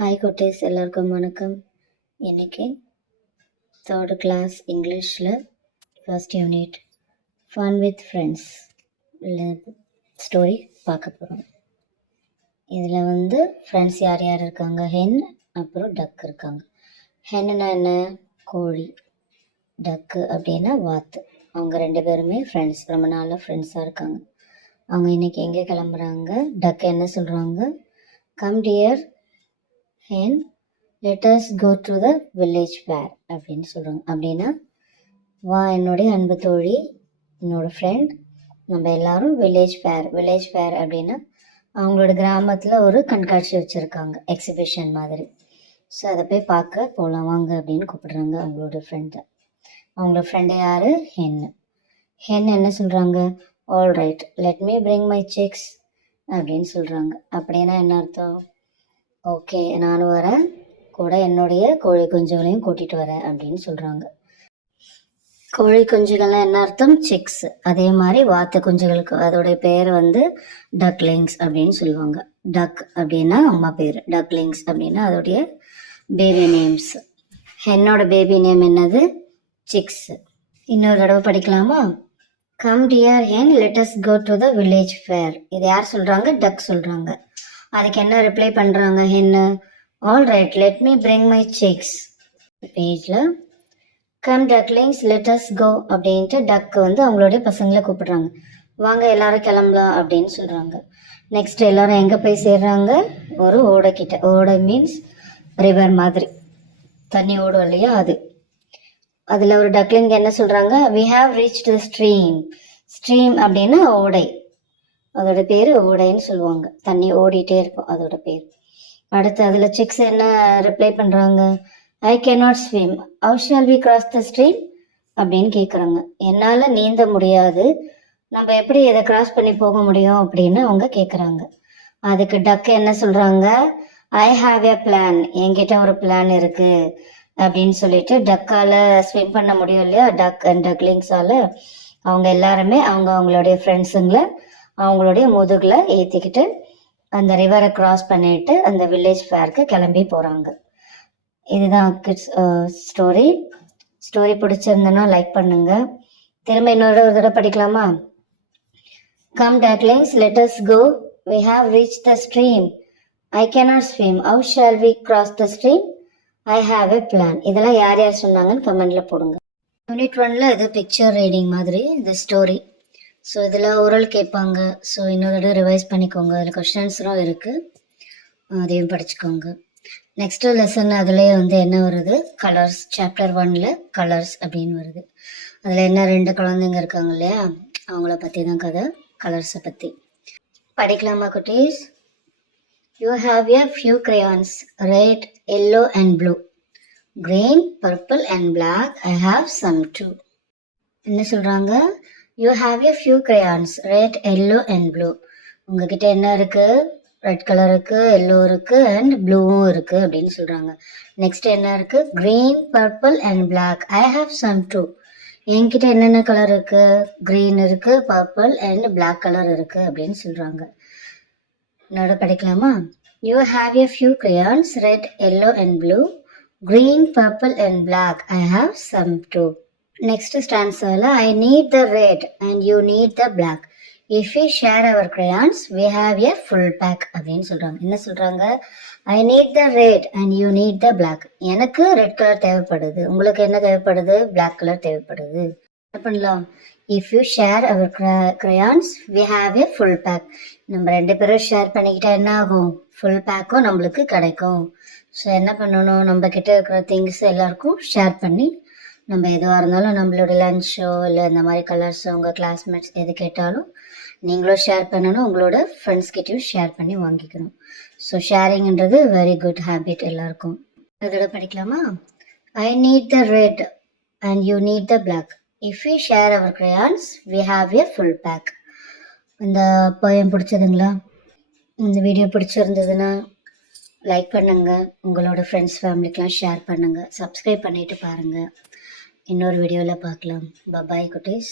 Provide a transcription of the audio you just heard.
Hi குட்டீஸ், எல்லாருக்கும் வணக்கம். இன்னைக்கு 3rd கிளாஸ் இங்கிலீஷில் first unit fun with friends story பார்க்க போகிறோம். இதில் ஃப்ரெண்ட்ஸ் யார் யார் இருக்காங்க? ஹென் அப்புறம் டக் இருக்காங்க. ஹென்னுனா என்ன? கோழி. டக்கு அப்படின்னா வாத்து. அவங்க 2 பேருமே ஃப்ரெண்ட்ஸ், ரொம்ப நாளாக ஃப்ரெண்ட்ஸாக இருக்காங்க. அவங்க இன்றைக்கி எங்கே கிளம்புறாங்க? டக் என்ன சொல்கிறாங்க? Come dear hen, let us go to the village fair அப்படின்னு சொல்கிறாங்க. அப்படின்னா, வா என்னுடைய அன்பு தோழி, என்னோட ஃப்ரெண்ட், நம்ம எல்லாரும் வில்லேஜ் ஃபேர் அப்படின்னா அவங்களோட கிராமத்தில் ஒரு கண்காட்சி வச்சுருக்காங்க, எக்ஸிபிஷன் மாதிரி. ஸோ அதை போய் பார்க்க போகலாம் வாங்க அப்படின்னு கூப்பிடுறாங்க அவங்களோட ஃப்ரெண்டை. அவங்களோட ஃப்ரெண்டை யார்? ஹென் என்ன சொல்கிறாங்க? All right, let me bring my six அப்படின்னு சொல்கிறாங்க. அப்படின்னா என்ன அர்த்தம்? ஓகே, நானும் வரேன், கூட என்னுடைய கோழி குஞ்சுகளையும் கூட்டிகிட்டு வரேன் அப்படின்னு சொல்கிறாங்க. கோழி குஞ்சுகள்லாம் என்ன அர்த்தம்? சிக்ஸ். அதே மாதிரி வாத்து குஞ்சுகளுக்கு அதோடைய பேர் டக்லிங்ஸ் அப்படின்னு சொல்லுவாங்க. டக் அப்படின்னா அம்மா பேர், டக்லிங்ஸ் அப்படின்னா அதோடைய பேபி நேம்ஸ். என்னோட பேபி நேம் என்னது? சிக்ஸ். இன்னொரு தடவை படிக்கலாமா? Come dear hen, let us go to the village fair. இது யார் சொல்கிறாங்க? டக் சொல்கிறாங்க. அதுக்கு என்ன ரிப்ளை பண்ணுறாங்க ஹென்னு? All right, let me bring my chicks. பேஜில் come ducklings let us go அப்படின்ட்டு டக்கு அவங்களுடைய பசங்களை கூப்பிடுறாங்க. வாங்க எல்லாரும் கிளம்பலாம் அப்படின்னு சொல்கிறாங்க. நெக்ஸ்ட் எல்லாரும் எங்கே போய் சேர்றாங்க? ஒரு ஓடைக்கிட்ட. ஓடை மீன்ஸ் ரிவர் மாதிரி, தண்ணி ஓடும் இல்லையா, அது. அதில் ஒரு டக்லிங் என்ன சொல்கிறாங்க? We have reach the stream. Stream அப்படின்னா ஓடை, அதோட பேர் ஓடைன்னு சொல்லுவாங்க. தண்ணி ஓடிட்டே இருக்கும், அதோட பேர். அடுத்து அதில் சிக்ஸ் என்ன ரிப்ளை பண்ணுறாங்க? I cannot swim, how shall we cross the stream அப்படின்னு கேட்குறாங்க. என்னால் நீந்த முடியாது, நம்ம எப்படி இதை கிராஸ் பண்ணி போக முடியும் அப்படின்னு அவங்க கேட்குறாங்க. அதுக்கு டக் என்ன சொல்கிறாங்க? ஐ ஹாவ் எ பிளான், என்கிட்ட ஒரு பிளான் இருக்குது அப்படின்னு சொல்லிட்டு, டக்கால் ஸ்விம் பண்ண முடியும் இல்லையா, டக் அண்ட் டக்லிங்ஸால். அவங்க எல்லாருமே அவங்களுடைய ஃப்ரெண்ட்ஸுங்களை அவங்களுடைய முதுகில் ஏற்றிக்கிட்டு அந்த ரிவரை கிராஸ் பண்ணிட்டு அந்த வில்லேஜ் ஃபேருக்கு கிளம்பி போகிறாங்க. இதுதான் கிட்ஸ் ஸ்டோரி பிடிச்சிருந்தனா லைக் பண்ணுங்க. திரும்ப இன்னொரு தடவை படிக்கலாமா? Come ducklings let us go, we have reach the stream, I cannot swim, how shall we cross the stream, I have a plan. இதெல்லாம் யார் யார் சொன்னாங்கன்னு கமெண்ட்ல போடுங்க. யூனிட் 1ல் இது பிக்சர் ரீடிங் மாதிரி, இது ஸ்டோரி. ஸோ இதில் ஓரல் கேட்பாங்க. ஸோ இன்னொரு தடவை ரிவைஸ் பண்ணிக்கோங்க. அதில் கொஷின்ஸ்லாம் இருக்குது, அதையும் படிச்சுக்கோங்க. நெக்ஸ்ட்டு லெசன் அதுலேயே என்ன வருது? கலர்ஸ். சாப்டர் 1ல் கலர்ஸ் அப்படின்னு வருது. அதில் என்ன 2 குழந்தைங்க இருக்காங்க இல்லையா, அவங்கள பற்றி தான் கதை, கலர்ஸை பற்றி. படிக்கலாமா குட்டீஸ்? You have a few crayons, red, yellow and blue, green, purple and black, I have some too. என்ன சொல்கிறாங்க? You have a few crayons, red, yellow and blue. உங்ககிட்ட என்ன இருக்குது? ரெட் கலர் இருக்குது, எல்லோ இருக்குது அண்ட் ப்ளூவும் இருக்குது அப்படின்னு சொல்கிறாங்க. நெக்ஸ்ட் என்ன இருக்குது? Green, purple and black, I have some too. என்கிட்ட என்னென்ன கலர் இருக்குது? க்ரீன் இருக்குது, பர்பிள் அண்ட் பிளாக் கலர் இருக்குது அப்படின்னு சொல்கிறாங்க. என்னோட படிக்கலாமா? You have a few crayons, red, yellow and blue, green, purple and black, I have some too. Next stanza, I need the red and you need the black. If we share our crayons, we have a full pack அப்படின்னு சொல்கிறாங்க. என்ன சொல்கிறாங்க? I need the red and you need the black. எனக்கு red colour தேவைப்படுது, உங்களுக்கு என்ன தேவைப்படுது? Black colour தேவைப்படுது. என்ன பண்ணலாம்? If you share our crayons, we have a full pack. நம்ம 2 பேரும் ஷேர் பண்ணிக்கிட்டா என்ன ஆகும்? ஃபுல் பேக்கும் நம்மளுக்கு கிடைக்கும். ஸோ என்ன பண்ணணும்? நம்ம கிட்ட இருக்கிற திங்ஸ் எல்லாருக்கும் ஷேர் பண்ணி, நம்ம எதுவாக இருந்தாலும் நம்மளோட லன்ச்சோ இல்லை இந்த மாதிரி கலர்ஸோ உங்கள் கிளாஸ்மேட்ஸ் எது கேட்டாலும் நீங்களும் ஷேர் பண்ணணும், உங்களோட ஃப்ரெண்ட்ஸ்கிட்டையும் ஷேர் பண்ணி வாங்கிக்கணும். ஸோ ஷேரிங்ன்றது வெரி குட் ஹேபிட் எல்லாருக்கும். இதோட படிக்கலாமா? I need the red and you need the black. If you share our crayons, we have a full pack. இந்த போயம் பிடிச்சதுங்களா? இந்த வீடியோ பிடிச்சிருந்ததுன்னா லைக் பண்ணுங்கள், உங்களோட ஃப்ரெண்ட்ஸ் ஃபேமிலிக்கெலாம் ஷேர் பண்ணுங்கள், சப்ஸ்கிரைப் பண்ணிவிட்டு பாருங்கள். இன்னொரு வீடியோவில் பார்க்கலாம். பாய் குட்டீஸ்.